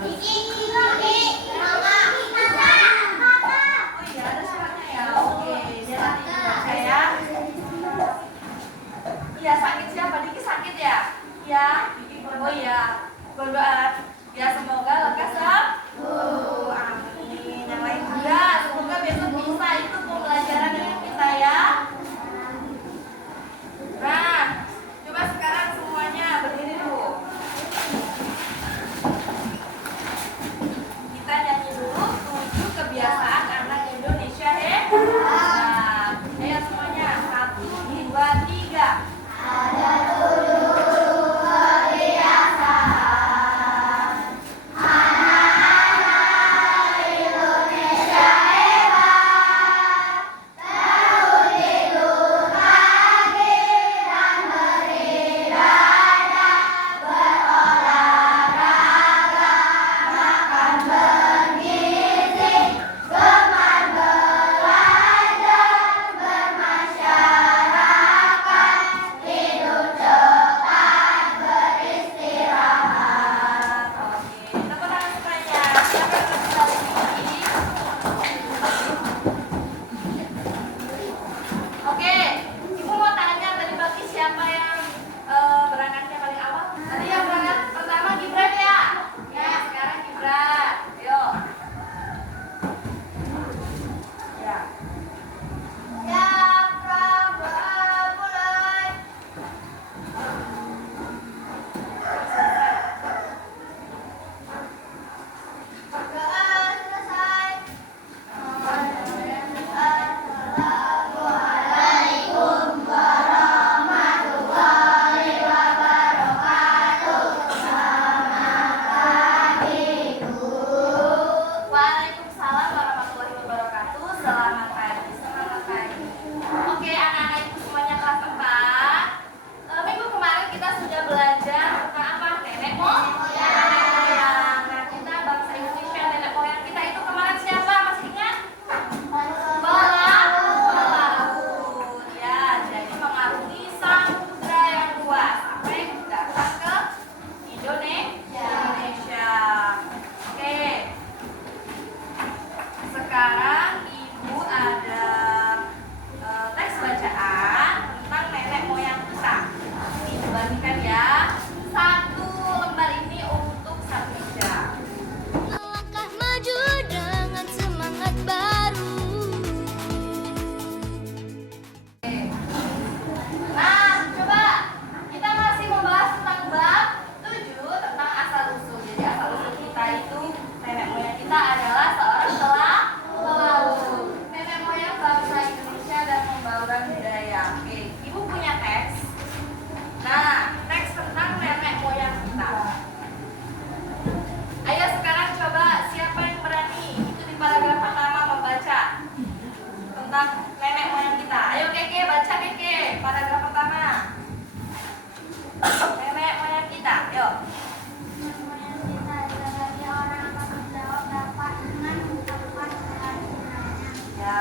Oh iya, ada suratnya ya. Oke, dia nanti dibaca ya. Iya, sakit siapa? Diki sakit ya? Iya. Oh iya. Berdoa ya semoga lekas sembuh. Amin. Yang lain juga semoga besok bisa itu pembelajaran dengan kita ya. Nah, coba sekarang semuanya berdiri dulu. Kita nyanyi dulu 7 kebiasaan anak Indonesia hebat. Ayo semuanya 1, 2, 3. Ada 7 kebiasaan anak-anak Indonesia hebat. Bangun tidur pagi dan beribadah, berolahraga, makan bergizi, gemar belajar, bermasyarakat, tidur cepat, beristirahat. Oke, tepuk tangan semuanya. Siapa yang lebih tahu ini? Oke, Ibu mau tanya tadi pagi siapa yang berangkatnya paling awal? Tadi yang berangkat pertama Gibran ya? Ya, sekarang Gibran. Ayo. Ya. Siapa mulai? Pekerjaan selesai. Assalamualaikum warahmatullahi wabarakatuh. Selamat pagi, Guru. Waalaikumsalam warahmatullahi wabarakatuh. Selamat pagi, semangat pagi. Oke, anak-anak ibu semuanya kelas 4. Minggu kemarin kita sudah belajar tentang apa? Nenek moyang. Nah, kita bangsa Indonesia, nenek moyang kita itu kemarin siapa? Masih ingat? Pelaut. Ya, jadi mengarungi samudra yang luas sampai datang ke Indonesia. Oke. Sekarang Ibu ada teks bacaan tentang nenek moyang kita. Ini dibagikan ya. Satu lembar ini untuk satu jam. Melangkah maju dengan semangat baru. Nah, coba kita masih membahas tentang bab 7 tentang asal usul. Jadi asal usul kita itu nenek moyang kita adalah seorang pelaut. Nenek moyang bangsa Indonesia dan pembauran budaya. Oke, Ibu punya teks. Nah, teks tentang nenek moyang kita. Ayo sekarang coba siapa yang berani itu di paragraf pertama membaca tentang nenek moyang kita. Ayo Keke, baca Keke paragraf pertama. Nenek moyang kita, yuk. Ya.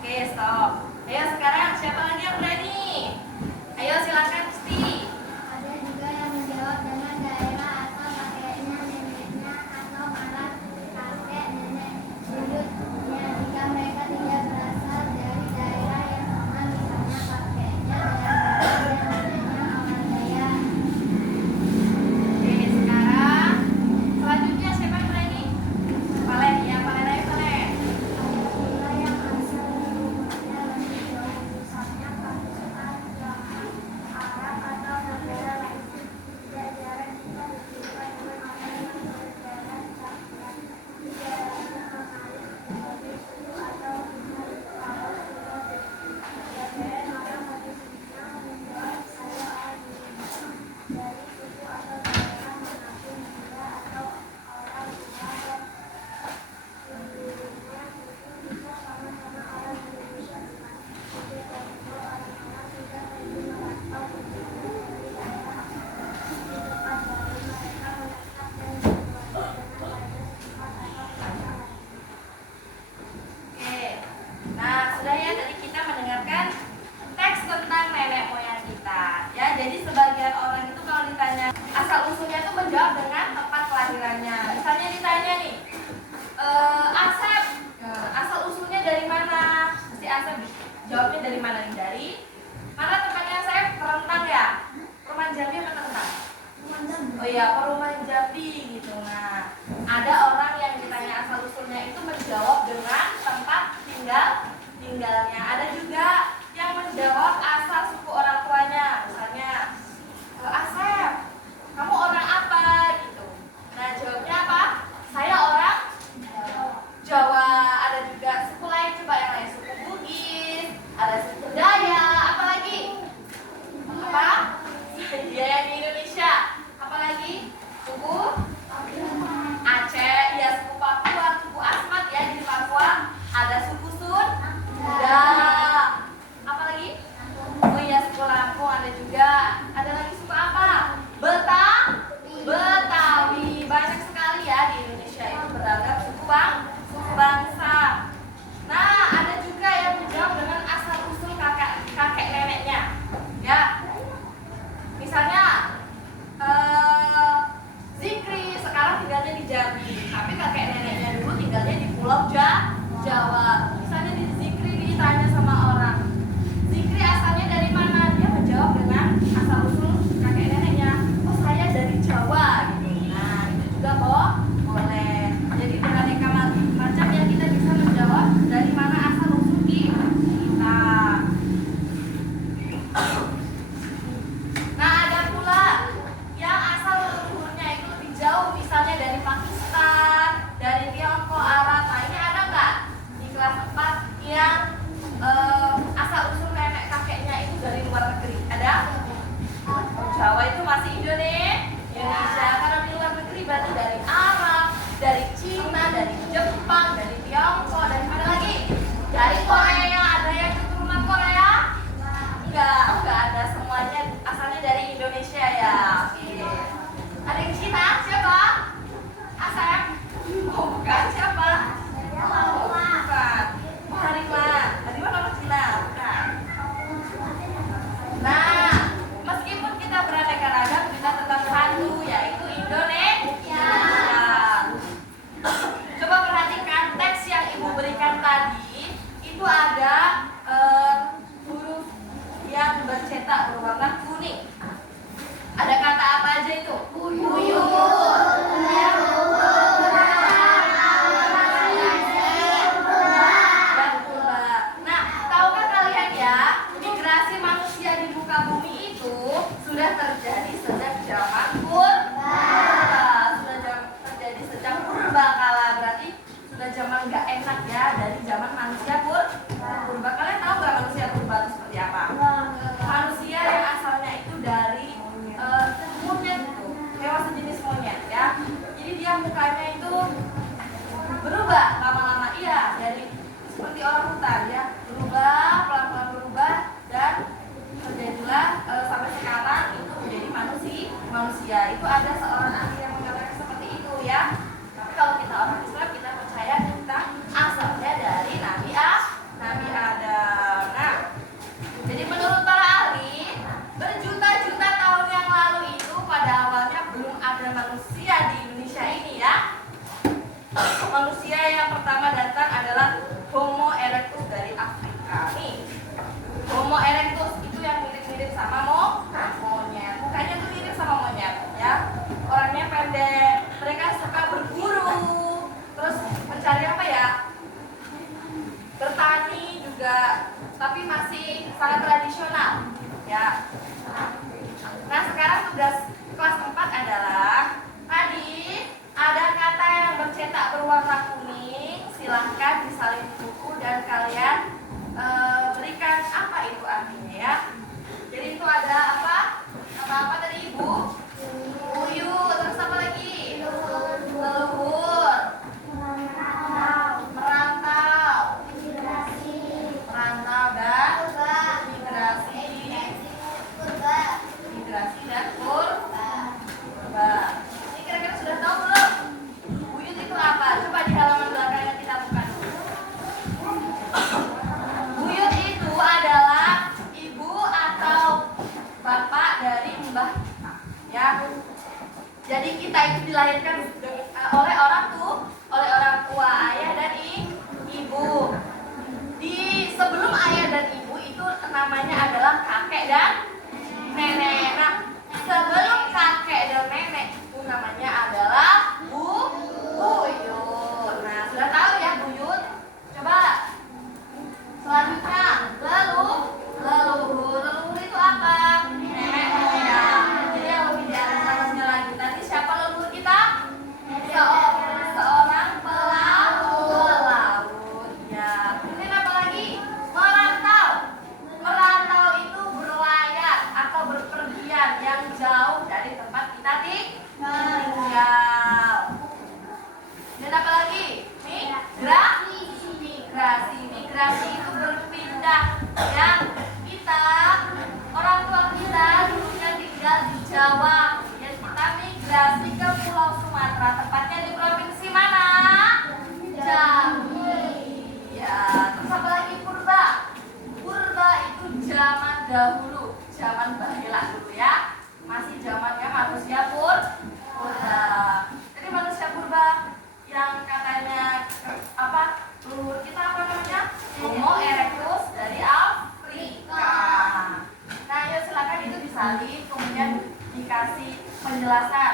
Oke, stop. Ayo sekarang siapa lagi yang berani? Ayo silakan Gusti. Ada juga yang menjawab dengan daerah asal kakeknya, neneknya, atau malah kakek, nenek, buyutnya jika mereka tidak berasal dari daerah yang sama, misalnya kakeknya dari neneknya orang Jaya. Oke, sekarang selanjutnya siapa yang berani? Palen, ya Palen ayo Palen. Ada yang asal ibunya lebih jauh, misalnya Pakistan, Jepang, Arab, atau negara lain. Tidak jarang kita dijumpai dengan orang yang berdarah campuran. Tidak jarang mengalir sebagai suku atau benar kalau sudah sebagian orang posisinya menjawab saya orang Indonesia dari suku atau daerah manapun juga atau orang tua yang dulunya itu bisa sama-sama orang Indonesia bukan. Jadi tentu orang-orang sudah pergi merantau ke sana dari daerah asal di tempat baru mereka menetap dan berkeluarga dengan banyak sifat atau bahasa lainnya. Oke. Nah, sudah ya tadi kita mendengarkan teks tentang asal usulnya itu menjawab dengan tempat kelahirannya. Misalnya ditanya nih, Asep, asal usulnya dari mana? Mesti Asep jawabnya dari mana nih? Dari mana tempatnya Asep? Terentang ya? Perumahan Jambi apa Terentang? Oh iya, Perumahan Jambi gitu. Nah, ada orang yang ditanya asal usulnya itu menjawab dengan tempat tinggalnya. Ada juga yang menjawab asal suku orang tuanya. Misalnya, Asep, kamu orang apa gitu. Nah, jawabnya apa? Saya orang Jawa. Ada juga suku lain, coba yang lain, suku Bugis, ada suku Dayak, apa lagi? Apa? Iya, yang di Indonesia. Apa lagi? Suku Aceh, ya suku Papua, suku Asmat ya di Papua. Ada suku Sunda. Apa lagi? Oh iya, suku Lampung ada juga. Ada lagi suku apa? Betawi. Banyak sekali ya di Indonesia itu beragam suku bangsa. Nah, ada juga yang menjawab dengan asal usul kakek neneknya. Ya. Misalnya Zikri sekarang tinggalnya di Jambi, tapi kakek neneknya dulu tinggalnya di Pulau Jawa. Misalnya di Zikri ditanya sama orang, Zikri asalnya dari mana? Dia menjawab dengan asal usul kakek neneknya. Oh, saya dari Jawa gitu. Nah, itu juga boleh. Jadi beraneka macam yang kita bisa menjawab dari mana asal usul kita. Nah, ada pula yang asal leluhurnya itu lebih jauh, misalnya dari Pakistan, dari Tiongkok, Arab. Nah, ini ada nggak di kelas 4 yang asal usul nenek kakeknya itu dari luar negeri? Ada? Jawa itu masih Indonesia. Karena di luar negeri berarti dari Arab, dari Cina, dari Jepang, dari Tiongkok, dari mana lagi? Dari Korea. Ada yang keturunan Korea? Enggak ada, semuanya asalnya dari Indonesia ya. Oke. Ada yang Cina? Siapa? Asep? Oh, bukan. Siapa? Oh, bukan. Oh, Harima orang Cina? Bukan. Nah, meskipun kita beraneka ragam, kita tetap satu, yaitu Indonesia. Coba perhatikan teks yang Ibu berikan tadi. Itu ada huruf yang bercetak berwarna kuning. Ada kata apa aja itu? Uyut. Dan purba. Nah, tahukah kalian ya, migrasi manusia di muka bumi itu sudah terjadi sejak zaman purba. Terjadi sejak purba kala, berarti sudah zaman nggak enak ya, dari zaman manusia purba. Kalian tahu nggak manusia purba itu seperti apa? Manusia yang asalnya itu dari monyet itu, hewan sejenis monyet ya. Jadi dia mukanya itu berubah lama-lama, iya, dari seperti orang hutan ya, berubah pelan-pelan berubah dan terjadilah sampai sekarang itu menjadi manusia. Itu ada seorang ahli yang mengatakan seperti itu ya. Tapi kalau kita orang Islam, kita percaya kita asalnya dari Nabi Adam. Nah, jadi menurut para ahli, berjuta-juta tahun yang lalu itu pada awalnya belum ada manusia di Indonesia ini ya. Manusia yang pertama datang adalah Homo erectus dari Afrika. Nih, Homo erectus itu yang mirip-mirip sama monyet. Mukanya tuh mirip sama monyet ya. Orangnya pendek, mereka suka berburu, terus mencari apa ya? Bertani juga, tapi masih sangat tradisional ya. Nah, sekarang tugas kelas 4 adalah tadi ada kata yang bercetak berwarna kuning. Silahkan disalin di buku dan kalian berikan apa itu artinya ya. Jadi itu ada apa? Apa tadi Ibu? Uyut. Terus apa lagi? Leluhur. Merantau dan migrasi dan purba. Ini kira-kira sudah tahu belum? Buyut itu apa? Coba dihalaman kita itu dilahirkan oleh orang tua ayah dan ibu. Di sebelum ayah dan ibu itu namanya adalah kakek dan nenek. Nah, sebelum kakek dan nenek itu namanya adalah buyut. Nah, sudah tahu ya buyut? Coba selanjutnya leluhur. Leluhur itu apa? Nenek moyang. Jadi yang lebih di atasnya lagi tadi siapa leluhur kita? Seorang pelaut. Ya. Kemudian apa lagi? Merantau. Merantau itu berlayar atau berpergian yang jauh dari tempat kita tinggal. Dan apa lagi? Migrasi itu berpindah. Yang kita, orang tua kita dulunya tinggal di Jawa, kemudian kita migrasi ke Pulau Sumatera, tepatnya di provinsi mana? Jambi. Ya, terus apa lagi? Purba. Purba itu zaman dahulu, zaman bahila dulu ya. Masih zamannya manusia purba. Jadi manusia purba yang katanya leluhur kita apa namanya? Homo erectus dari Afrika. Nah, yuk silakan itu disalin, kemudian dikasih penjelasan.